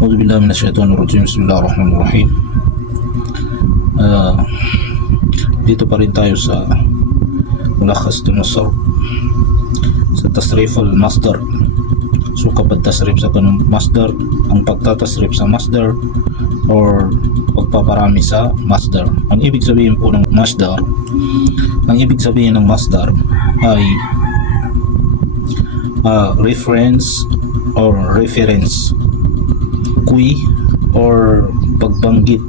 A'udzubillahi minasyaitonirrajim. Bismillahirrahmanirrahim. Dito pa rin tayo sa mulakhas tinusar sa tasrif al-masdar. So kapag tasrif sa kanong masdar, ang pagtatasrif sa masdar or pagpaparami sa masdar. Ang ibig sabihin po ng masdar, ay reference or reference, kui or pagbanggit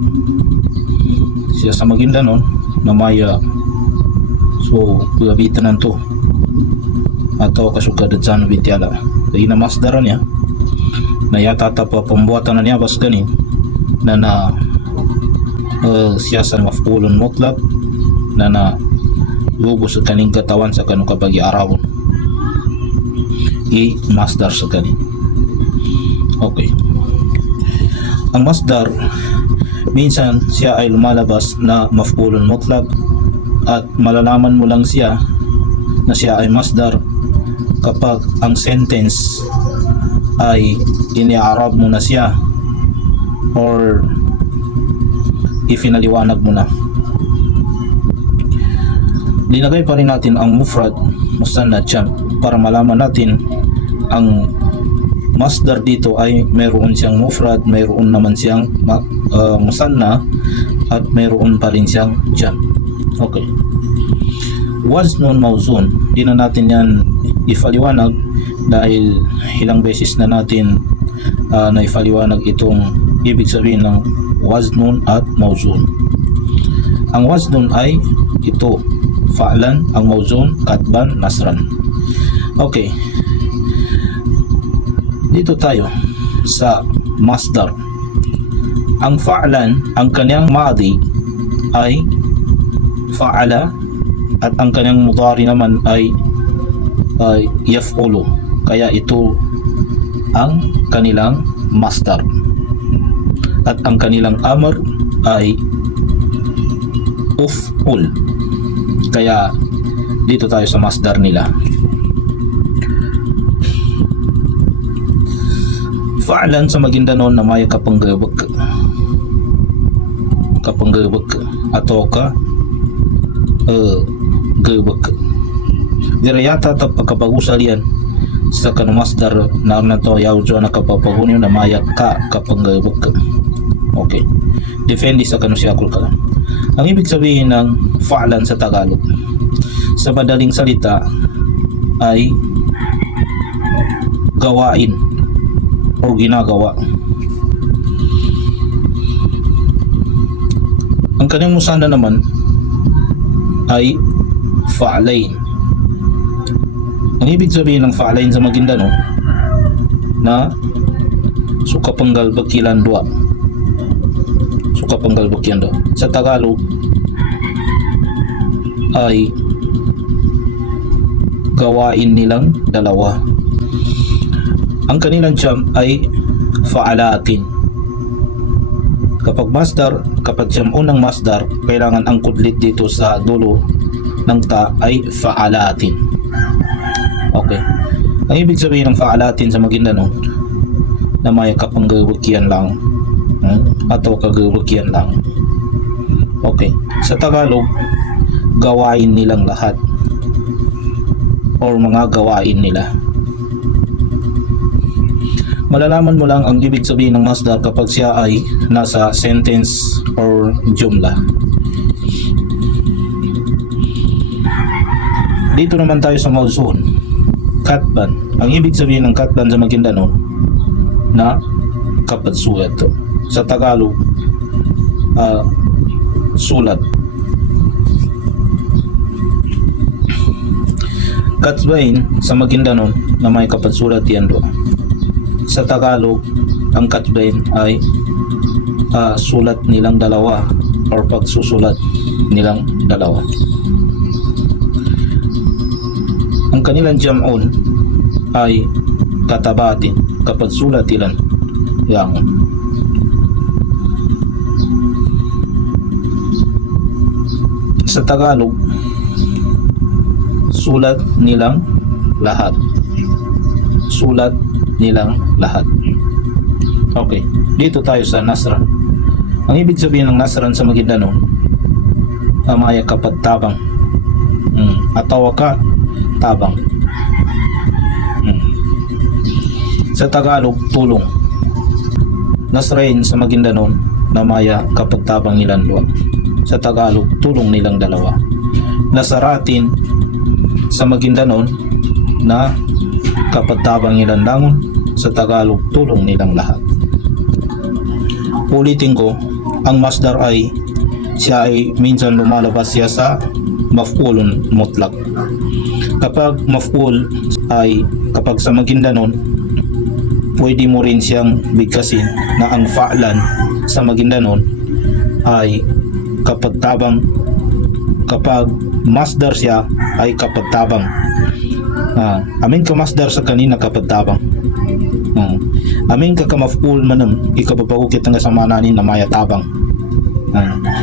siya sa Maguindanao na maya. So kuyabitan nanto atau kasugad sa Bitiala ay na masdaran niya na yata pa pembuatan na niya bas gani na siya sa mafulun mutlak na lubos sa kaning katawan sa kanong kabagi arawon i masdar sa kani. Okay, ang masdar minsan siya ay lumalabas na maf'ulun mutlaq at malalaman mo lang siya na siya ay masdar kapag ang sentence ay iniarab mo na siya or ifinaliwanag mo na. Linagay pa rin natin ang mufrad musannad siya para malaman natin ang masdar dito ay mayroon siyang mufrad, mayroon naman siyang musanna at mayroon pa rin siyang jam. Okay, waznun mawzun, di na natin yan ifaliwanag dahil ilang beses na natin na ifaliwanag itong ibig sabihin ng waznun at mawzun. Ang waznun ay ito, fa'lan, ang mawzun katban, nasran. Okay, dito tayo sa masdar. Ang fa'lan, ang kanyang madi ay fa'ala at ang kanyang mudari naman ay yaf'ulu. Kaya ito ang kanilang masdar. At ang kanilang amr ay uf'ul. Kaya dito tayo sa masdar nila. Fa'lan sa Maguindanao na may kapanggabag atau ka gabag. Dirayata ta pagkapag-usal yan sa kanong masdar na nato yawjo na kapapagunyo na maya ka kapanggabag. Okay, defendi sa kanong siyakul ka lang. Ang ibig sabihin ng fa'lan sa Tagalog sa madaling salita ay gawain o ginagawa. Ang kanyang musana naman ay fa'alain. Ang ibig sabihin ng fa'alain sa Maguindanao na sukapanggal bakilan dua. Sukapanggal bakilan dua. Sa Tagalog ay gawain nilang dalawa. Ang kanilang jam ay fa'alatin. Kapag masdar, kapag jam unang masdar, kailangan ang kudlit dito sa dulo ng ta ay fa'alatin. Okay, ang ibig sabihin ng fa'alatin sa Maguindanao na may kapanggawagyan lang atau kagawagyan lang. Okay, sa Tagalog gawain nilang lahat or mga gawain nila. Malalaman mo lang ang ibig sabihin ng masdar kapag siya ay nasa sentence or jumla. Dito naman tayo sa mawzun, katban. Ang ibig sabihin ng katban sa Maguindanao na kapagsulat. Sa Tagalog sulat. Katbain sa Maguindanao na may kapagsulat yan doon. Sa Tagalog, ang katbain ay sulat nilang dalawa or pagsusulat nilang dalawa. Ang kanilang jam'un ay katabatin kapag sulat ilan yang. Sa Tagalog, sulat nilang lahat. Sulat nilang lahat. Okay, dito tayo sa Nasran. Ang ibig sabihin ng Nasran sa Maguindanao, amaya kapag tabang. Atawa ka, tabang. Sa Tagalog, tulong. Nasrain sa Maguindanao, namaya kapag tabang nilang dua. Sa Tagalog, tulong nilang dalawa. Nasaratin sa Maguindanao, na kapag tabang nilang dangon. Sa Tagalog, tulong nilang lahat. Ulitin ko, ang masdar ay siya ay minsan lumalabas siya sa maf'ulun mutlak. Kapag maf'ul ay kapag sa Maguindanao, pwede mo rin siyang bigkasin na ang fa'lan sa Maguindanao ay kapag tabang. Kapag masdar siya ay kapag tabang. Amin ka masdar sa kanina kapag tabang. Amin ka maf'ul manam ikapapagukit ng kasamanin na maya tabang.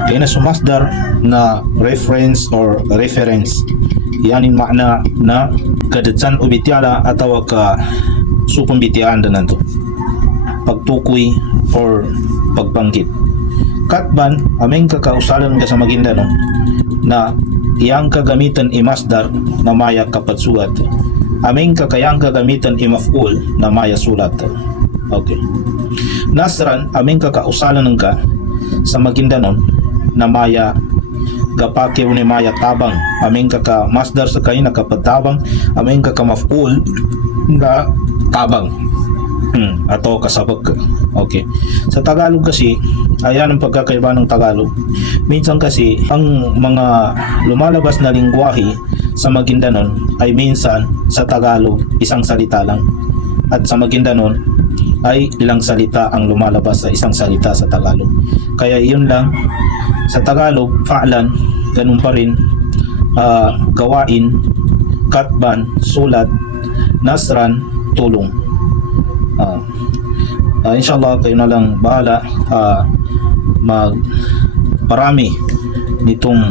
Kaya na sumasdar na reference or reference, yanin makna na kadatsan o bityala atawa ka supon bityaan na nanto pagtukoy or pagbanggit. Katban aming kakausalan ka sa Maguindanao na iyang kagamitan imasdar na maya kapatsulat, aming kakayang kagamitan imaf'ul na maya sulat. Okay, Nasran aming kakausalan ng ka sa Maguindanao na maya gapake ni maya tabang, aming kaka masdar sa kayo na kapatabang, aming kaka maf'ul na tabang atau kasabag. Okay, sa Tagalog kasi ayan ang pagkakaiba ng Tagalog. Minsan kasi ang mga lumalabas na lingwahe sa Maguindanao ay minsan sa Tagalog isang salita lang, at sa Maguindanao ay ilang salita ang lumalabas sa isang salita sa Tagalog. Kaya yun lang, sa Tagalog fa'lan, ganun pa rin, gawain, katban, sulat, nasran, tulong. Inshallah kayo na lang bahala magparami nitong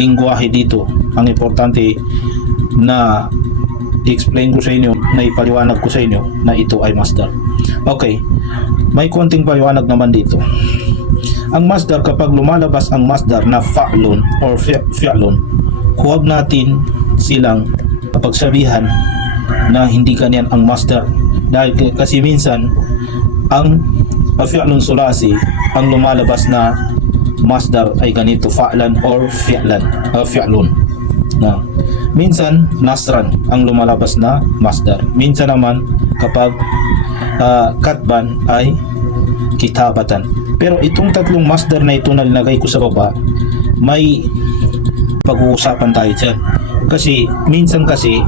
lingwahe dito. Ang importante na i-explain ko sa inyo, na ipaliwanag ko sa inyo na ito ay masdar. Okay, may konting paliwanag naman dito. Ang masdar, kapag lumalabas ang masdar na fa'lun or fi'lun, huwag natin silang pagsabihan na hindi ganyan ang masdar, dahil kasi minsan ang fi'lun sulasi, ang lumalabas na masdar ay ganito, fa'lan or fi'lun. Minsan nasran ang lumalabas na masdar. Minsan naman kapag katban ay kitabatan. Pero itong tatlong masdar na ito na linagay ko sa baba, may pag-uusapan tayo dyan. Kasi minsan kasi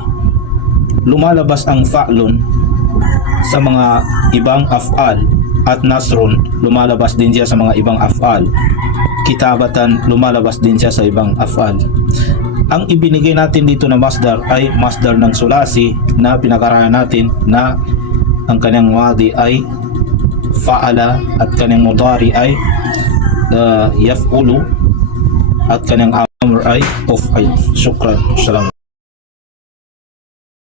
lumalabas ang fa'lun sa mga ibang af'al, at nasrun lumalabas din siya sa mga ibang af'al. Kitabatan lumalabas din siya sa ibang af'al. Ang ibinigay natin dito na masdar ay masdar ng sulasi na pinakarahan natin na ang kanyang madi ay fa'ala at kanyang mudari ay yaf'ulu at kanyang amr ay uf'il. Shukran. Salam.